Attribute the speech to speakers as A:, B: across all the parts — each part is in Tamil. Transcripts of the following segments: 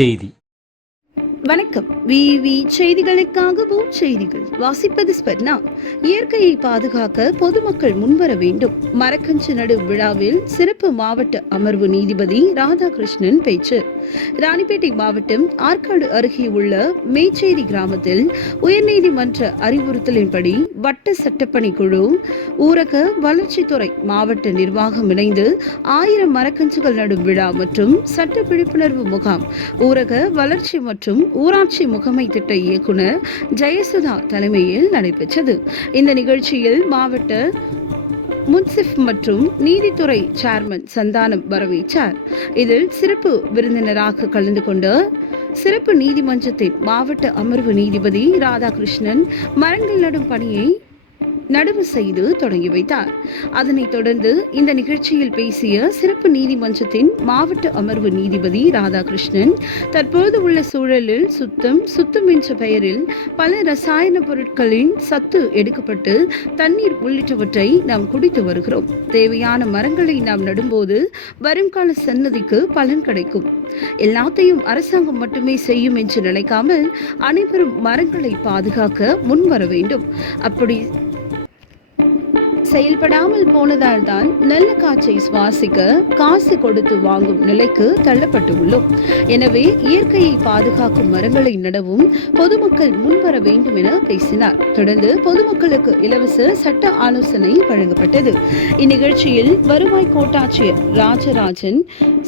A: செய்தி
B: வணக்கம். விவி செய்திகளுக்காக செய்திகள். வாசிப்பது ஸ்பர்னா. இயற்கையை பாதுகாக்க பொதுமக்கள் முன்வர வேண்டும். மரக்கஞ்சு நடு விழாவில் சிறப்பு மாவட்ட அமர்வு நீதிபதி ராதாகிருஷ்ணன் பேச்சு. ராணிப்பேட்டை மாவட்டம் ஆற்காடு அருகே உள்ள மேச்சேரி கிராமத்தில் உயர்நீதிமன்ற அறிவுறுத்தலின்படி வட்ட சட்டப்பணி குழு ஊரக வளர்ச்சித்துறை மாவட்ட நிர்வாகம் இணைந்து ஆயிரம் மரக்கஞ்சுகள் நடும் விழா மற்றும் சட்ட விழிப்புணர்வு முகாம் ஊரக வளர்ச்சி மற்றும் ஊராட்சி முகமை திட்ட இயக்குனர் ஜெயசுதா தலைமையில் நடைபெற்றது. இந்த நிகழ்ச்சியில் மாவட்ட முன்சிப் மற்றும் நீதித்துறை சேர்மன் சந்தானம் வரவேற்றார். இதில் சிறப்பு விருந்தினராக கலந்து கொண்ட சிறப்பு நீதிமன்றத்தின் மாவட்ட அமர்வு நீதிபதி ராதாகிருஷ்ணன் மரங்கள் நடும் பணியை நடவு செய்து தொடங்கி வைத்தார். அதனைத் தொடர்ந்து இந்த நிகழ்ச்சியில் பேசிய சிறப்பு நீதிமன்றத்தின் மாவட்ட அமர்வு நீதிபதி ராதாகிருஷ்ணன் தற்போது உள்ள சூழலில் சுத்தம் சுத்தம் என்ற பெயரில் பல ரசாயன பொருட்களின் சத்து எடுக்கப்பட்டு தண்ணீர் உள்ளிட்டவற்றை நாம் குடித்து வருகிறோம். தேவையான மரங்களை நாம் நடும்போது வருங்கால சன்னதிக்கு பலன் கிடைக்கும். எல்லாத்தையும் அரசாங்கம் மட்டுமே செய்யும் என்று நினைக்காமல் அனைவரும் மரங்களை பாதுகாக்க முன்வர வேண்டும். அப்படி செயல்படாமல் போனதால் தான் நல்ல காற்றை சுவாசிக்க காசு கொடுத்து வாங்கும் நிலைக்கு தள்ளப்பட்டு உள்ளோம் எனவே இயற்கையை பாதுகாக்கும் மரங்களை நடவும் பொதுமக்கள் முன்வர வேண்டும் என பேசினார். தொடர்ந்து பொதுமக்களுக்கு இலவச சட்ட ஆலோசனை வழங்கப்பட்டது. இந்நிகழ்ச்சியில் வருவாய் கோட்டாட்சியர் ராஜராஜன்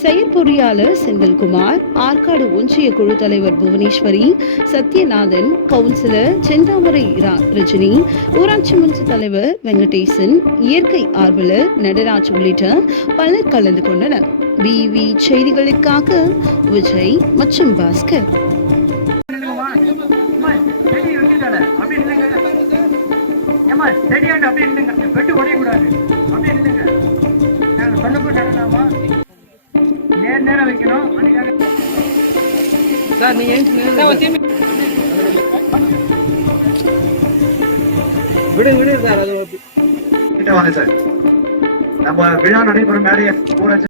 B: செயற்பொறியாளர் செந்தில்குமார் ஆற்காடு ஒன்றிய குழு தலைவர் புவனேஸ்வரி சத்யநாதன் கவுன்சிலர் செந்தாமரை ரா ரஜினி ஊராட்சி மன்ற தலைவர் வெங்கடேசன் இயற்கை ஆர்வலர் நடராஜ் உள்ளிட்ட பலர் கலந்து கொண்டனர் பிவி செய்திகளுக்காக விஜய் மற்றும் பாஸ்கர்
C: நில்லுங்கம்மா. அப்படியே நில்லுங்க. வெட்டு உடையக்கூடாது. அப்படியே நில்லுங்க. நேர் வைக்கணும். அதுக்காக
D: கிட்ட வாங்க சார். நம்ம விழா நடைபெறும் மேடையை கூட